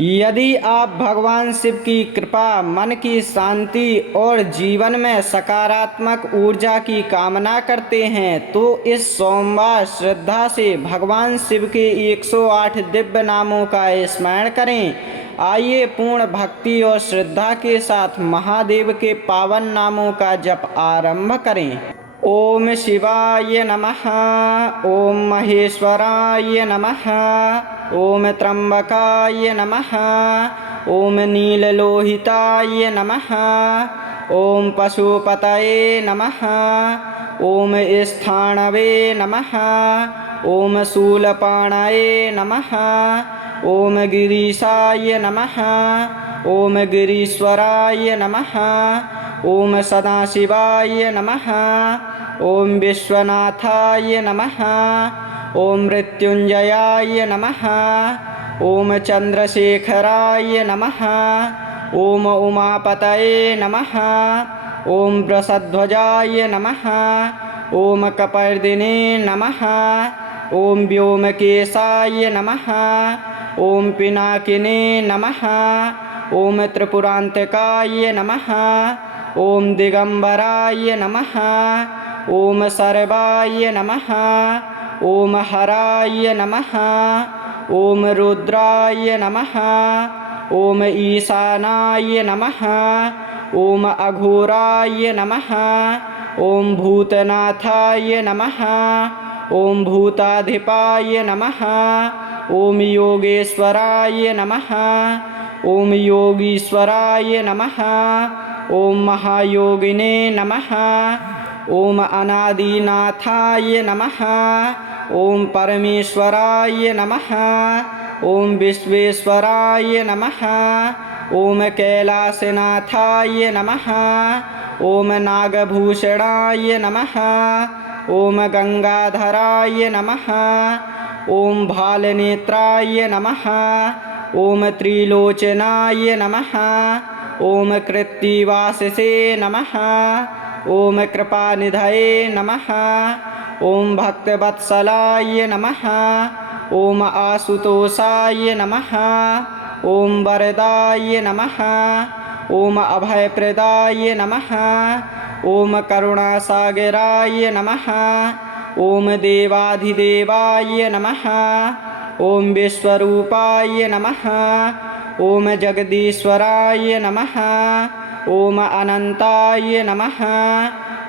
यदि आप भगवान शिव की कृपा, मन की शांति और जीवन में सकारात्मक ऊर्जा की कामना करते हैं तो इस सोमवार श्रद्धा से भगवान शिव के 108 दिव्य नामों का स्मरण करें। आइए पूर्ण भक्ति और श्रद्धा के साथ महादेव के पावन नामों का जप आरंभ करें। ओम शिवाय नमः। ओम महेश्वराय नमः। ओम त्र्यंबकाय नमः। ओम नीललोहिताय नमः। ओम पशुपतये नमः। ओम स्थाणवे नमः। ओम शूलपाणये नमः। ओम गिरीशाय नमः। ओम गिरीश्वराय नमः। ओम सदाशिवाय नमः। ओम विश्वनाथाय नमः। ओम मृत्युंजयाय नमः। ओम चंद्रशेखराय नमः। ओम उमापतये नमः। ओम वृषध्वजाय नमः। ओम कपर्दिने नमः। ओम व्योमकेशाय नमः। ओम पिनाकिने नमः। ओम त्रिपुरांतकाय नमः। ओम दिगंबराय नमः। ओम सर्वाय नमः। ओम हराय नमः। ओम रुद्राय नमः। ओम ईशानाय नमः। ओम अघोराय नमः। ओम भूतनाथाय नमः। ओम भूताधिपाय नमः। ओम योगेश्वराय नमः। ओम योगीश्वराय नमः। ओम महायोगिने नमः। ओम अनादिनाथाय नमः। ओम परमेश्वराय नमः। ओम विश्वेश्वराय नमः। ओम कैलासनाथाय नमः। ओम नागभूषणाय नमः। ओम गंगाधराय नमः। ओम भालनेत्राय नमः। ओम त्रिलोचनाय नमः। ओम कृत्तिवाससे नमः। ओम कृपानिधये नमः। ओम भक्तवत्सलाय नमः। ओम आशुतोषाय नमः। ओम वरदाय नमः। ओम अभयप्रदाय नमः। ओम करुणासागराय नमः। ओम देवाधिदेवाय नमः। ओम विश्वरूपाय नमः। ओम जगदीश्वराय नमः। ओम अनंताय नमः।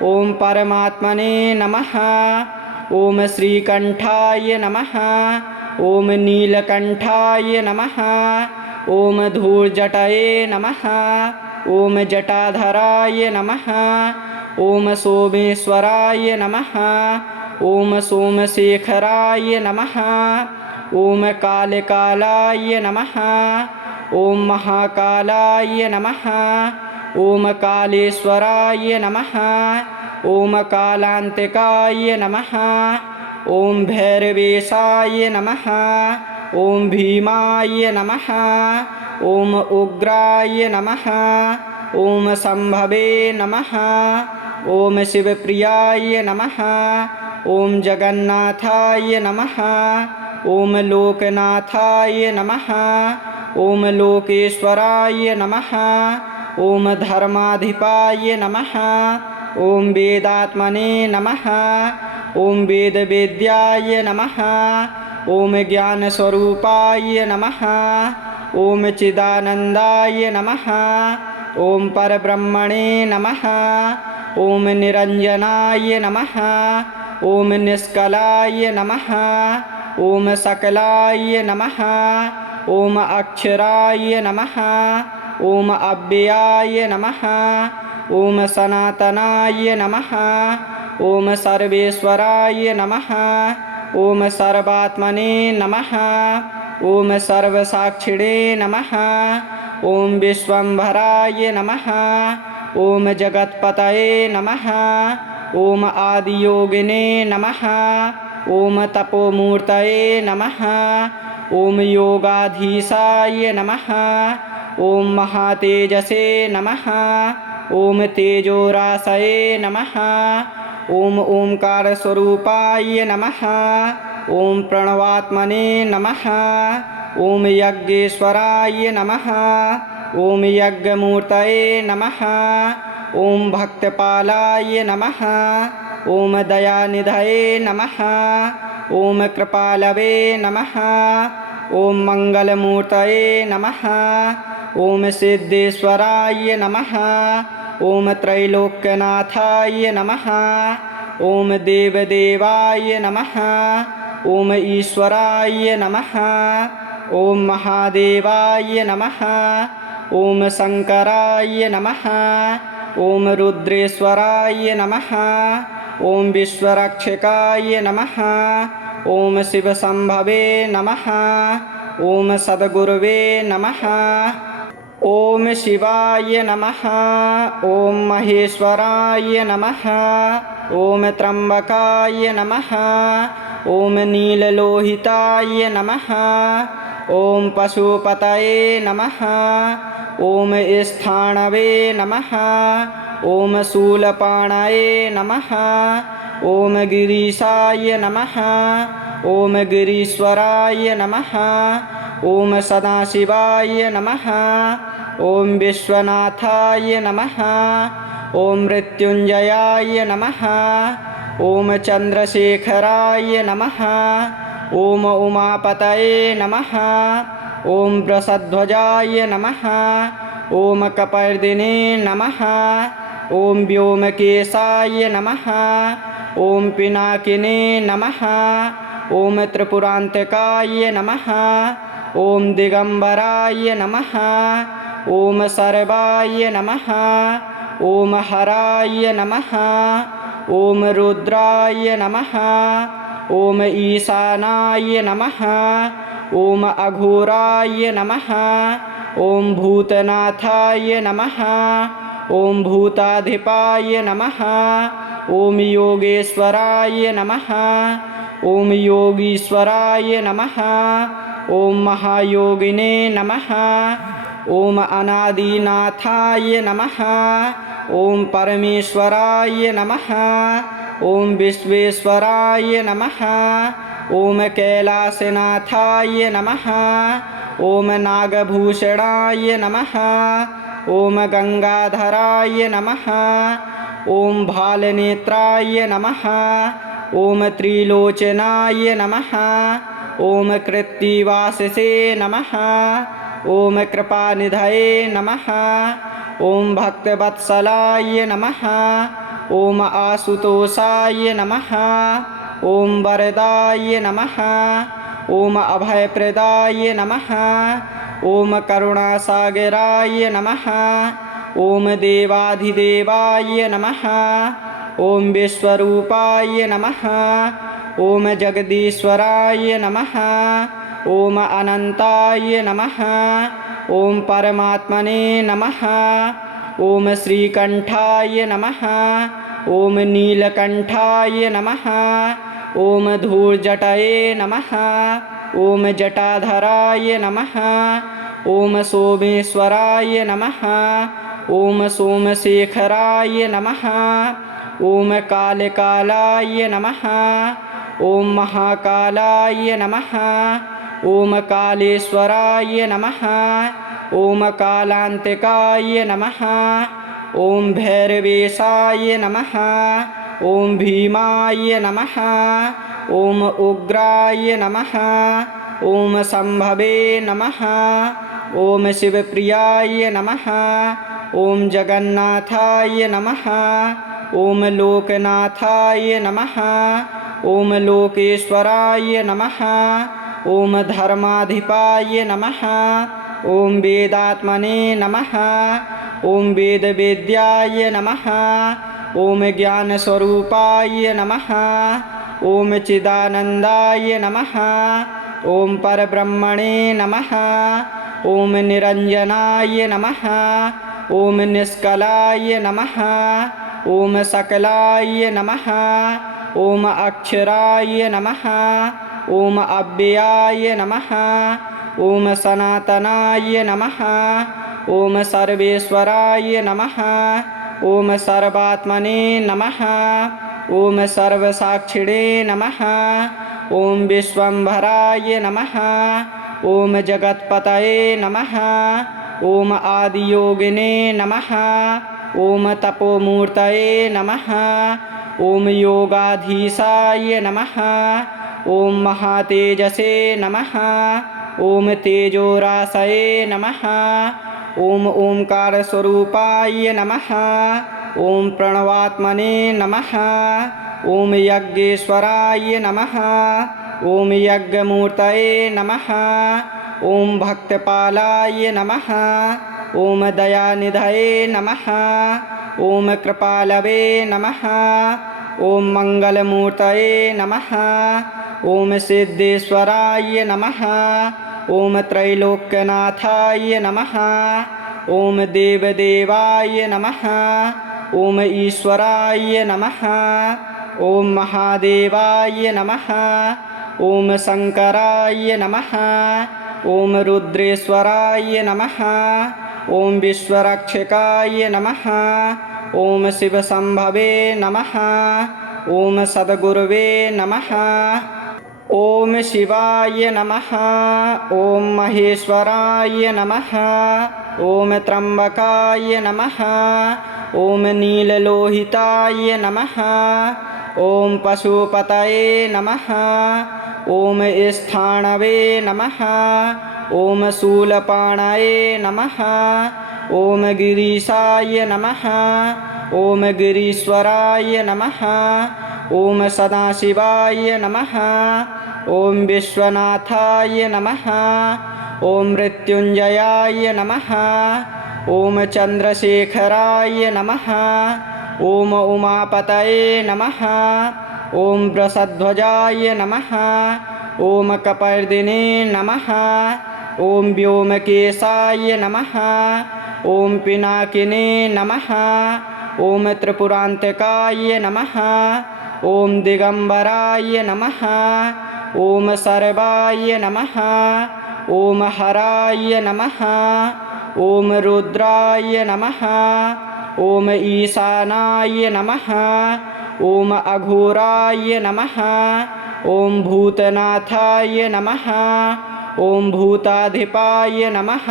ओम परमात्मने नमः। ओम श्रीकंठाय नमः। ओम नीलकंठाय नमः। ओम धूर्जटये नमः। ओम जटाधराय नमः। ओम सोमेश्वराय नमः। ओम सोमशेखराय नमः। ओम कालकालाय नमः। ओम महाकालाय नमः। ओम कालेश्वराय नमः। ओम कालांतिकाय नमः। ओम भैरवेशाय नमः। ओम भीमाय नमः। ओम उग्राय नमः। ओम संभवे नमः। ओम शिवप्रियाय नमः। ओम जगन्नाथाय नमः। ओम लोकनाथाय नमः। ओम लोकेश्वराय नमः। ओम धर्माधिपाय नमः। ओम वेदात्मने नमः। ओम वेदवेद्याय नमः। ओम ज्ञानस्वरूपाय नमः। ओम चिदानंदाय नमः। ओम परब्रह्मणे नमः। ओम निरंजनाय नमः। ओम निष्कलाय नमः। ओम सकलाय नमः। ओम अक्षराय नमः। ओम अव्ययाय नमः। ओम सनातनाय नमः। ओम सर्वेश्वराय नमः। ओम सर्वात्मने नमः। ओम सर्वसाक्षिणे नमः। ओम विश्वंभराय नमः। ओम जगत्पतये नमः। ओम आदियोगिने नमः। ओम तपोमूर्तये नमः। ओम योगाधीशाय नमः। ओम महातेजसे नमः। ओम तेजोराशये नमः। ओम ओंकार स्वरूपाय नमः। ओम प्रणवात्मने नमः। ओम यज्ञेश्वराय नमः। ओम यज्ञमूर्तये नमः। ओम भक्तपालाय नमः। ओम दयानिधये नमः। ओम कृपालवे नमः। ओम मंगलमूर्तये नमः। ओम सिद्धेश्वराय नमः। ओम त्रैलोक्यनाथाय नमः। ओम देवदेवाय नमः। ओम ईश्वराय नमः। ओम महादेवाय नमः। ओम शंकराय नमः। ओम रुद्रेश्वराय नमः। ओम विश्वरक्षकाय नमः। ओम शिवशंभवे नमः। ओम सद्गुरुवे नमः। ओम शिवाय नमः। ओम महेश्वराय नमः। ओम त्र्यंबकाय नमः। ओम नीललोहिताय नमः। ओम पशुपतये नमः। ओम स्थाणवे नमः। ओम शूलपाणये नमः। ओम गिरीशाय नमः। ओम गिरीश्वराय नमः। ओम सदाशिवाय नमः। ओम विश्वनाथाय नमः। ओम मृत्युंजयाय नमः। ओम चंद्रशेखराय नमः। ओम उमापतये नमः। ओम वृषध्वजाय नमः। ओम कपर्दिने नमः। ओम व्योमकेशाय नमः। ओम पिनाकिने नमः। ओम त्रिपुरांतकाय नमः। ओम दिगंबराय नमः। ओम सर्वाय नमः। ओम हराय नमः। ओम रुद्राय नमः। ओम ईशानाय नमः। ओम अघोराय नमः। ओम भूतनाथाय नमः। ओम भूताधिपाय नमः। ओम योगेश्वराय नमः। ओम योगीश्वराय नमः। ओम महायोगिने नमः। ओम अनादिनाथाय नमः। ओम परमेश्वराय नमः। ओम विश्वेश्वराय नमः। ओम कैलासनाथाय नमः। ओम नागभूषणाय नमः। ओम गंगाधराय नमः। ओम भालनेत्राय नमः। ओम त्रिलोचनाय नमः। ओम कृत्तिवाससे नमः। ओम कृपानिधये नमः। ओम भक्तवत्सलाय नमः। ओम आशुतोषाय नमः। ओम वरदाय नमः। ओम अभयप्रदाय नमः। ओम करुणासागराय नमः। ओम देवाधिदेवाय नमः। ओम विश्वरूपाय नमः। ओम जगदीश्वराय नमः। ओम अनंताय नमः। ओम परमात्मने नमः। ओम श्रीकंठाय नमः। ओम नीलकंठाय नमः। ओम धूर्जटये नमः। ओम जटाधराय नमः। ओम सोमेश्वराय नमः। ओम सोमशेखराय नमः। ओम कालकालाय नमः। ओम महाकालाय नमः। ओम कालेश्वराय नमः। ओम कालांतिकाय नमः। ओम भैरवेशाय नमः। ओम भीमाय नमः। ओम उग्राय नमः। ओम संभवे नमः। ओम शिवप्रियाय नमः। ओम जगन्नाथाय नमः। ओम लोकनाथाय नमः। ओम लोकेश्वराय नमः। ओम धर्माधिपाय नमः। ओम वेदात्मने नमः। ओम वेदवेद्याय नमः। ओम ज्ञानस्वरूपाय नमः। ओम चिदानंदाय नमः। ओम परब्रह्मणे नमः। ओम निरंजनाय नमः। ओम निष्कलाय नमः। ओम सकलाय नमः। ओम अक्षराय नमः। ओम अव्ययाय नमः। ओम सनातनाय नमः। ओम सर्वेश्वराय नमः। ओम सर्वात्मने नमः। ओम सर्वसाक्षिणे नमः। ओम विश्वंभराय नमः। ॐ जगत्पतये नमः ॐ आदियोगिने नमः ॐ तपोमूर्तये नमः ॐ योगाधीशाय नमः ॐ महातेजसे नमः ॐ तेजोराशये नमः ॐ ओंकारस्वरूपाय नमः ॐ प्रणवात्मने नमः ॐ यज्ञेश्वराय नमः ॐ यज्ञमूर्तये नमः ॐ भक्तपालाय नमः ॐ दयानिधये नमः ॐ कृपालवे नमः ॐ मङ्गलमूर्तये नमः ॐ सिद्धेश्वराय नमः ॐ त्रैलोक्यनाथाय नमः ॐ देवदेवाय नमः ॐ ईश्वराय नमः ॐ महादेवाय नमः ॐ शङ्कराय नमः ॐ रुद्रेश्वराय नमः ॐ विश्वरक्षकाय नमः ॐ शिवशम्भवे नमः ॐ सद्गुरवे नमः ॐ शिवाय नमः ॐ महेश्वराय नमः ॐ त्र्यम्बकाय नमः ॐ नीललोहिताय नमः ॐ पशुपतये नमः ॐ स्थाणवे नमः ॐ शूलपाणये नमः ॐ गिरीशाय नमः ॐ गिरीश्वराय नमः ॐ सदाशिवाय नमः ॐ विश्वनाथाय नमः ॐ मृत्युञ्जयाय नमः ॐ चन्द्रशेखराय नमः ॐ उमापतये नमः ॐ वृषध्वजाय नमः ॐ कपर्दिने नमः ॐ व्योमकेशाय नमः ॐ पिनाकिने नमः ॐ त्रिपुरान्तकाय नमः ॐ दिगम्बराय नमः ॐ सर्वाय नमः ॐ हराय नमः ॐ रुद्राय नमः ॐ ईशानाय नमः ॐ अघोराय नमः ॐ भूतनाथाय नमः ॐ भूताधिपाय नमः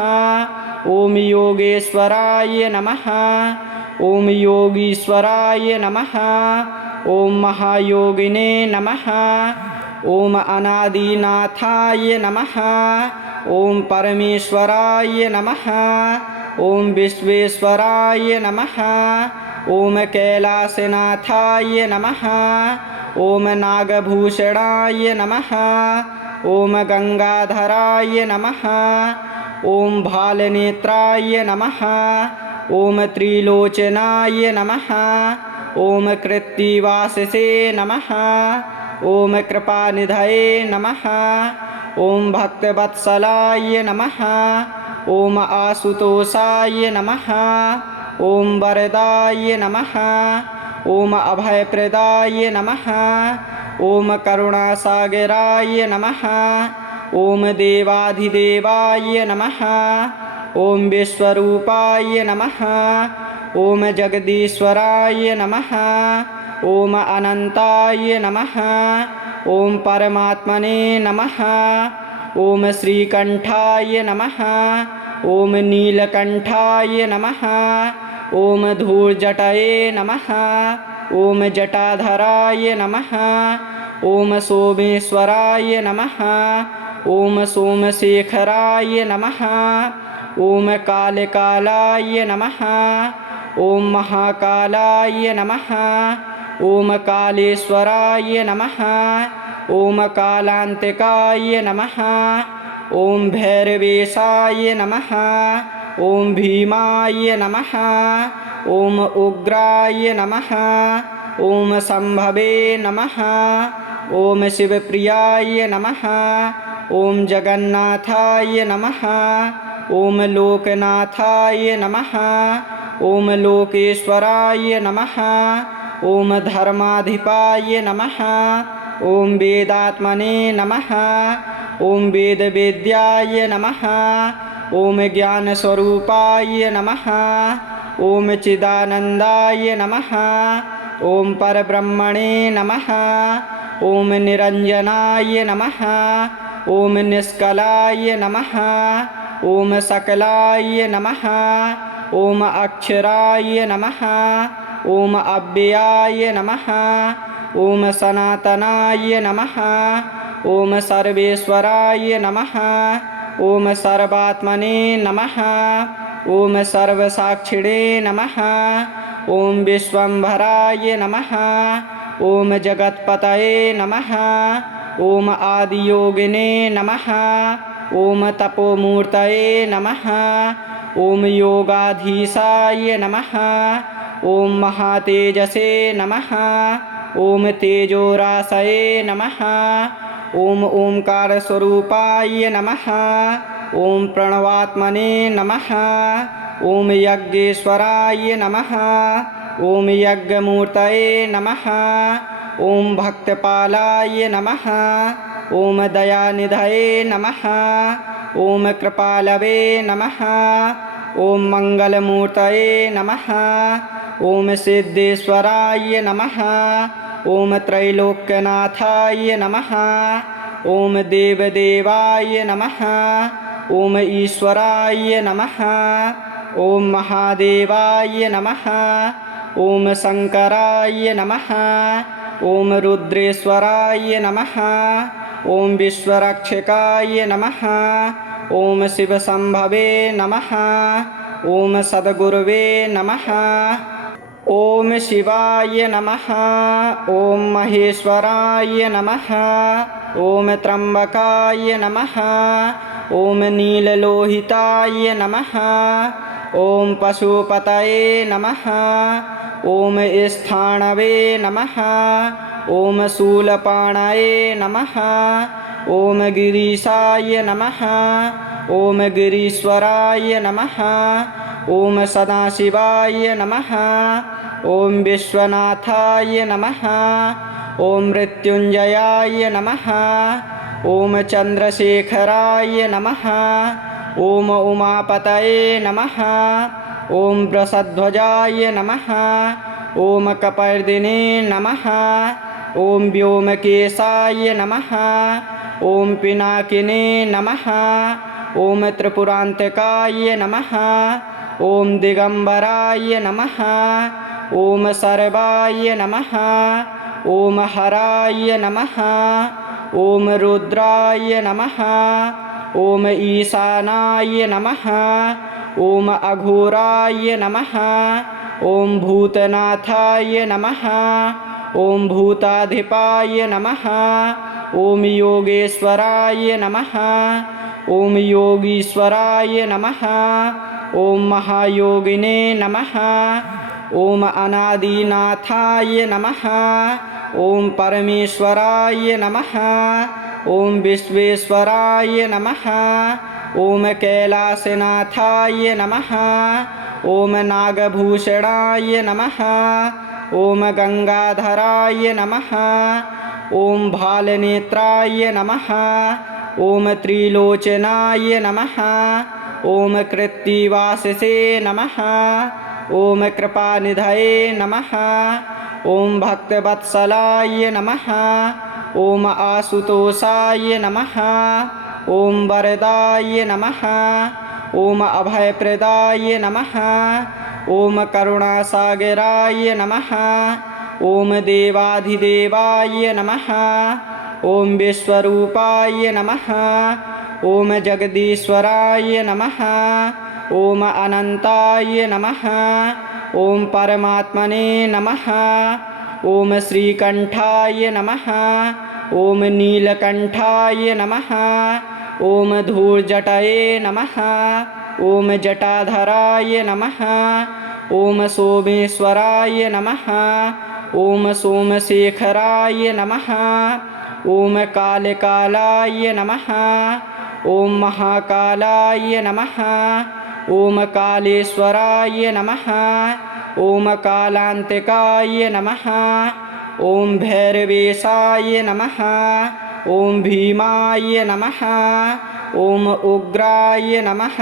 ॐ योगेश्वराय नमः ॐ योगीश्वराय नमः ॐ महायोगिने नमः ॐ अनादिनाथाय नमः ॐ परमेश्वराय नमः ॐ विश्वेश्वराय नमः ॐ कैलासनाथाय नमः ॐ नागभूषणाय नमः ॐ गंगाधराय नमः ॐ भालनेत्राय नमः ॐ त्रिलोचनाय नमः ॐ कृत्तिवाससे नमः ॐ कृपानिधये नमः ॐ भक्तवत्सलाय नमः ॐ आशुतोषाय नमः ॐ वरदाय नमः ॐ अभयप्रदाय नमः ॐ करुणासागराय नमः ॐ देवाधिदेवाय नमः ॐ विश्वरूपाय नमः ॐ जगदीश्वराय नमः ॐ अनन्ताय नमः ॐ परमात्मने नमः ॐ श्रीकण्ठाय नमः ॐ नीलकण्ठाय नमः ॐ धूर्जटये नमः ॐ जटाधराय नमः ॐ सोमेश्वराय नमः ॐ सोमशेखराय नमः ॐ कालकालाय नमः ॐ महाकालाय नमः ॐ कालेश्वराय नमः ॐ कालान्तिकाय नमः ॐ भैरवेशाय नमः ॐ भीमाय नमः ॐ उग्राय नमः ॐ शम्भवे नमः ॐ शिवप्रियाय नमः ॐ जगन्नाथाय नमः ॐ लोकनाथाय नमः ॐ लोकेश्वराय नमः ॐ धर्माधिपाय नमः ॐ वेदात्मने नमः ॐ वेदवेद्याय नमः ॐ ज्ञानस्वरूपाय नमः ॐ चिदानन्दाय नमः ॐ परब्रह्मणे नमः ॐ निरञ्जनाय नमः ॐ निष्कलाय नमः ॐ सकलाय नमः ॐ अक्षराय नमः ॐ अव्ययाय नमः ॐ सनातनाय नमः ॐ सर्वेश्वराय नमः ॐ सर्वात्मने नमः ॐ सर्वसाक्षिणे नमः ॐ विश्वम्भराय नमः ॐ जगत्पतये नमः ॐ आदियोगिने नमः ॐ तपोमूर्तये नमः ॐ योगाधीशाय नमः ॐ महातेजसे नमः ॐ तेजोराशये नमः ॐ ओंकारस्वरूपाय नमः ॐ प्रणवात्मने नमः ॐ यज्ञेश्वराय नमः ॐ यज्ञमूर्तये नमः ॐ भक्तपालाय नमः ॐ दयानिधये नमः ॐ कृपालवे नमः ॐ मङ्गलमूर्तये नमः ॐ सिद्धेश्वराय नमः ॐ त्रैलोक्यनाथाय नमः ॐ देवदेवाय नमः ॐ ईश्वराय नमः ॐ महादेवाय नमः ॐ शङ्कराय नमः ॐ रुद्रेश्वराय नमः ॐ विश्वरक्षकाय नमः ॐ शिवशम्भवे नमः ॐ सद्गुरवे नमः ॐ शिवाय नमः ॐ महेश्वराय नमः ॐ त्र्यम्बकाय नमः ॐ नीललोहिताय नमः ॐ पशुपतये नमः ॐ स्थाणवे नमः ॐ शूलपाणये नमः ॐ गिरीशाय नमः ॐ गिरीश्वराय नमः ॐ सदाशिवाय नमः ॐ विश्वनाथाय नमः ॐ मृत्युञ्जयाय नमः ॐ चन्द्रशेखराय नमः ॐ उमापतये नमः ॐ वृषध्वजाय नमः ॐ कपर्दिने नमः ॐ व्योमकेशाय नमः ॐ पिनाकिने नमः ॐ त्रिपुरान्तकाय नमः ॐ दिगम्बराय नमः ॐ सर्वाय नमः ॐ हराय नमः ॐ रुद्राय नमः ॐ ईशानाय नमः ॐ अघोराय नमः ॐ भूतनाथाय नमः ॐ भूताधिपाय नमः ॐ योगेश्वराय नमः ॐ योगीश्वराय नमः ॐ महायोगिने नमः ॐ अनादिनाथाय नमः ॐ परमेश्वराय नमः ॐ विश्वेश्वराय नमः ॐ कैलासनाथाय नमः ॐ नागभूषणाय नमः ॐ गंगाधराय नमः ॐ भालनेत्राय नमः ॐ त्रिलोचनाय नमः ॐ कृत्तिवाससे नमः ॐ कृपानिधये नमः ॐ भक्तवत्सलाय नमः ॐ आशुतोषाय नमः ॐ वरदाय नमः ॐ अभयप्रदाय नमः ॐ करुणासागराय नमः ॐ देवाधिदेवाय नमः ॐ विश्वरूपाय नमः ॐ जगदीश्वराय नमः ॐ अनन्ताय नमः ॐ परमात्मने नमः ॐ श्रीकण्ठाय नमः ॐ नीलकण्ठाय नमः ॐ धूर्जटये नमः ॐ जटाधराय नमः ॐ सोमेश्वराय नमः ॐ सोमशेखराय नमः ॐ कालकालाय नमः ॐ महाकालाय नमः ॐ कालेश्वराय नमः ॐ कालान्तिकाय नमः ॐ भैरवेशाय नमः ॐ भीमाय नमः ॐ उग्राय नमः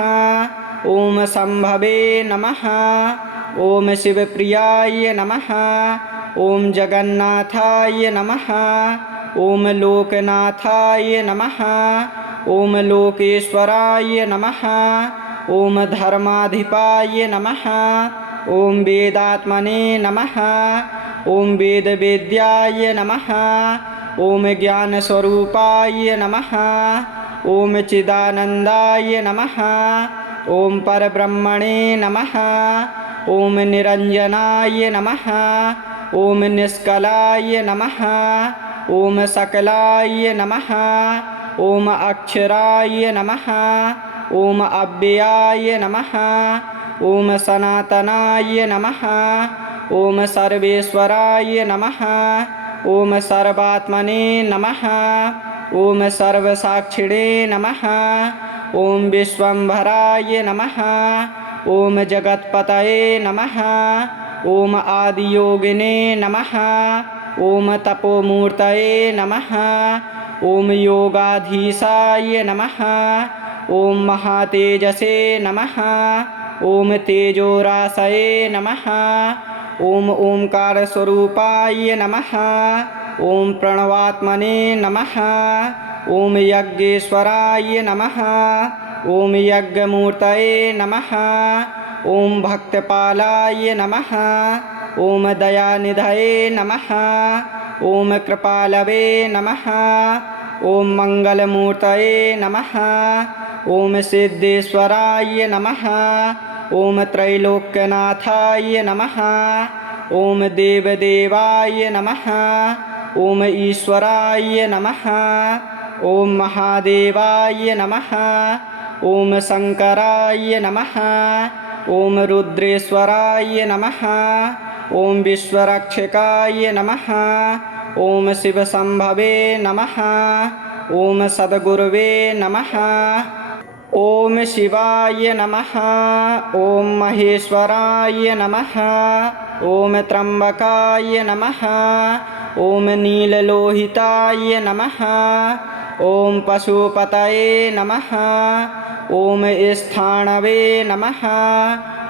ॐ शम्भवे नमः ॐ शिवप्रियाय नमः ॐ जगन्नाथाय नमः ॐ लोकनाथाय नमः। ॐ लोकेश्वराय नमः। ॐ धर्माधिपाय नमः। ॐ वेदात्मने नमः। ॐ वेदवेद्याय नमः। ॐ ज्ञानस्वरूपाय नमः। ॐ चिदानन्दाय नमः। ॐ परब्रह्मणे नमः। ॐ निरञ्जनाय नमः। ॐ निष्कलाय नमः। ॐ सकलाय नमः। ॐ अक्षराय नमः। ॐ अव्ययाय नमः। ॐ सनातनाय नमः। ॐ सर्वेश्वराय नमः। ॐ सर्वात्मने नमः। ॐ सर्वसाक्षिणे नमः। ॐ विश्वम्भराय नमः। ॐ जगत्पतये नमः। ॐ आदियोगिने नमः। ॐ तपोमूर्तये नमः। ॐ योगाधीशाय नमः। ॐ महातेजसे नमः। ॐ तेजोराशये नमः। ॐ ओंकारस्वरूपाय नमः। ॐ प्रणवात्मने नमः। ॐ यज्ञेश्वराय नमः। ॐ यज्ञमूर्तये नमः। ॐ भक्तपालाय नमः। ॐ दयानिधये नमः। ॐ कृपालवे नमः। ॐ मङ्गलमूर्तये नमः। ॐ सिद्धेश्वराय नमः। ॐ त्रैलोक्यनाथाय नमः। ॐ देवदेवाय नमः। ॐ ईश्वराय नमः। ॐ महादेवाय नमः। ॐ शङ्कराय नमः। ॐ रुद्रेश्वराय नमः। ॐ विश्वरक्षकाय नमः। ॐ शिवशम्भवे नमः। ॐ सद्गुरुवे नमः। ॐ शिवाय नमः। ॐ महेश्वराय नमः। ॐ त्र्यम्बकाय नमः। ॐ नीललोहिताय नमः। ॐ पशुपतये नमः। ॐ स्थाणवे नमः।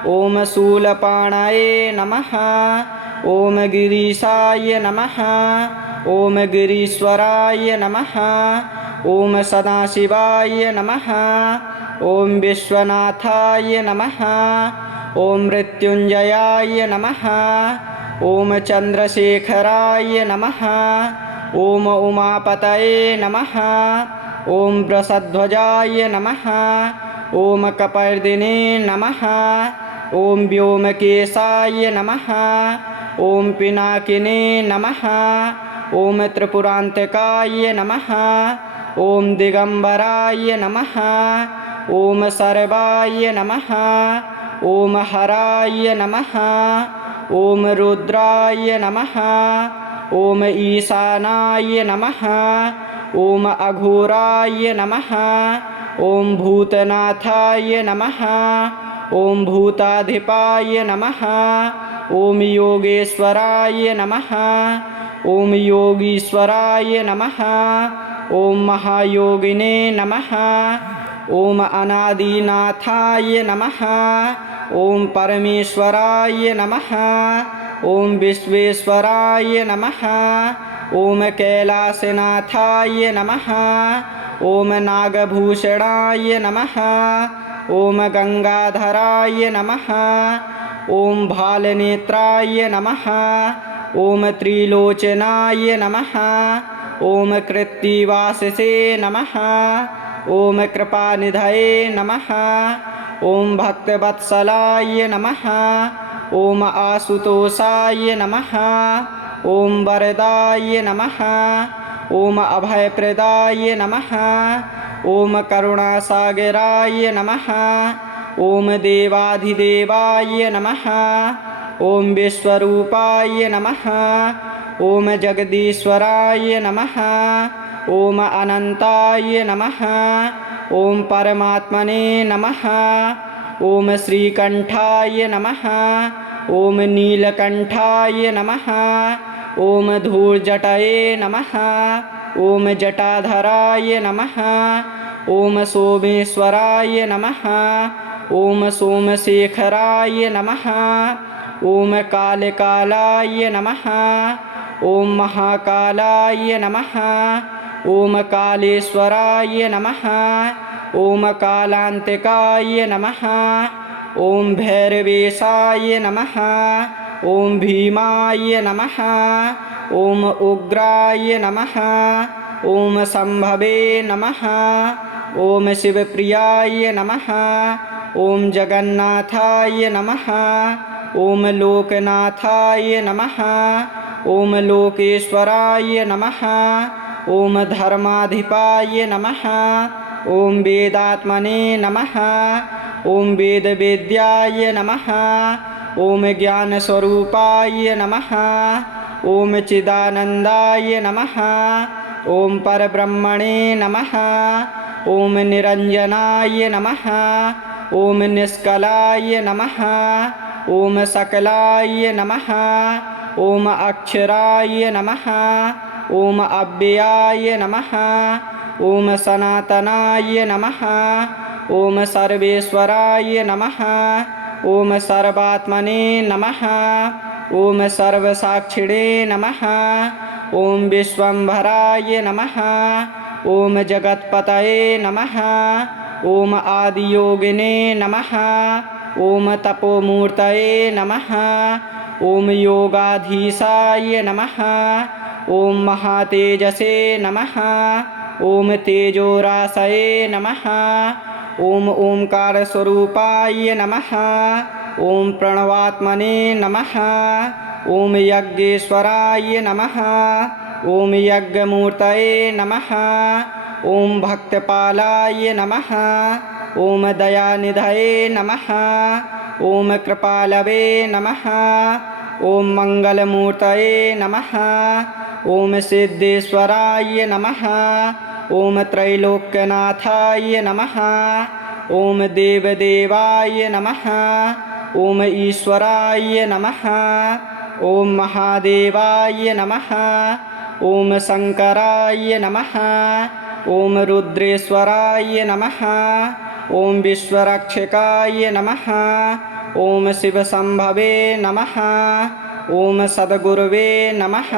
ॐ शूलपाणये नमः। ॐ गिरीशाय नमः। ॐ गिरीश्वराय नमः। ॐ सदाशिवाय नमः। ॐ विश्वनाथाय नमः। ॐ मृत्युञ्जयाय नमः। ॐ चन्द्रशेखराय नमः। ॐ उमापतये नमः। ॐ वृषध्वजाय नमः। ॐ कपर्दिने नमः। ॐ व्योमकेशाय नमः। ॐ पिनाकिने नमः। ॐ त्रिपुरान्तकाय नमः। ॐ दिगम्बराय नमः। ॐ सर्वाय नमः। ॐ हराय नमः। ॐ रुद्राय नमः। ॐ ईशानाय नमः। ॐ अघोराय नमः। ॐ भूतनाथाय नमः। ॐ भूताधिपाय नमः। ॐ योगेश्वराय नमः। ॐ योगीश्वराय नमः। ॐ महायोगिने नमः। ॐ अनादिनाथाय नमः। ॐ परमेश्वराय नमः। ॐ विश्वेश्वराय नमः। ॐ कैलासनाथाय नमः। ॐ नागभूषणाय नमः। ॐ गंगाधराय नमः। ॐ भालनेत्राय नमः। ॐ त्रिलोचनाय नमः। ॐ कृत्तिवाससे नमः। ॐ कृपानिधये नमः। ॐ भक्तवत्सलाय नमः। ॐ आशुतोषाय नमः। ॐ वरदाय नमः। ॐ अभयप्रदाय नमः। ॐ करुणासागराय नमः। ॐ देवाधिदेवाय नमः। ॐ विश्वरूपाय नमः। ॐ जगदीश्वराय नमः। ॐ अनन्ताय नमः। ॐ परमात्मने नमः। ॐ श्रीकण्ठाय नमः। ॐ नीलकण्ठाय नमः। ॐ धूर्जटये नमः। ॐ जटाधराय नमः। ॐ सोमेश्वराय नमः। ॐ सोमशेखराय नमः। ॐ कालकालाय नमः। ॐ महाकालाय नमः। ॐ कालेश्वराय नमः। ॐ कालान्तिकाय नमः। ॐ भैरवेशाय नमः। ॐ भीमाय नमः। ॐ उग्राय नमः। ॐ शम्भवे नमः। ॐ शिवप्रियाय नमः। ॐ जगन्नाथाय नमः। ॐ लोकनाथाय नमः। ॐ लोकेश्वराय नमः। ॐ धर्माधिपाय नमः। ॐ वेदात्मने नमः। ॐ वेदवेद्याय नमः। ॐ ज्ञानस्वरूपाय नमः। ॐ चिदानन्दाय नमः। ॐ परब्रह्मणे नमः। ॐ निरञ्जनाय नमः। ॐ निष्कलाय नमः। ॐ सकलाय नमः। ॐ अक्षराय नमः। ॐ अव्ययाय नमः। ॐ सनातनाय नमः। ॐ सर्वेश्वराय नमः। ॐ सर्वात्मने नमः। ॐ सर्वसाक्षिणे नमः। ॐ विश्वम्भराय नमः। ॐ जगत्पतये नमः। ॐ आदियोगिने नमः। ॐ तपोमूर्तये नमः। ॐ योगाधीशाय नमः। ॐ महातेजसे नमः। ॐ तेजोराशये नमः। ॐ ओंकारस्वरूपाय नमः। ॐ प्रणवात्मने नमः। ॐ यज्ञेश्वराय नमः। ॐ यज्ञमूर्तये नमः। ॐ भक्तपालाय नमः। ॐ दयानिधये नमः। ॐ कृपालवे नमः। ॐ मङ्गलमूर्तये नमः। ॐ सिद्धेश्वराय नमः। ॐ त्रैलोक्यनाथाय नमः। ॐ देवदेवाय नमः। ॐ ईश्वराय नमः। ॐ महादेवाय नमः। ॐ शङ्कराय नमः। ॐ रुद्रेश्वराय नमः। ॐ विश्वरक्षकाय नमः। ॐ शिवशम्भवे नमः। ॐ सद्गुरवे नमः।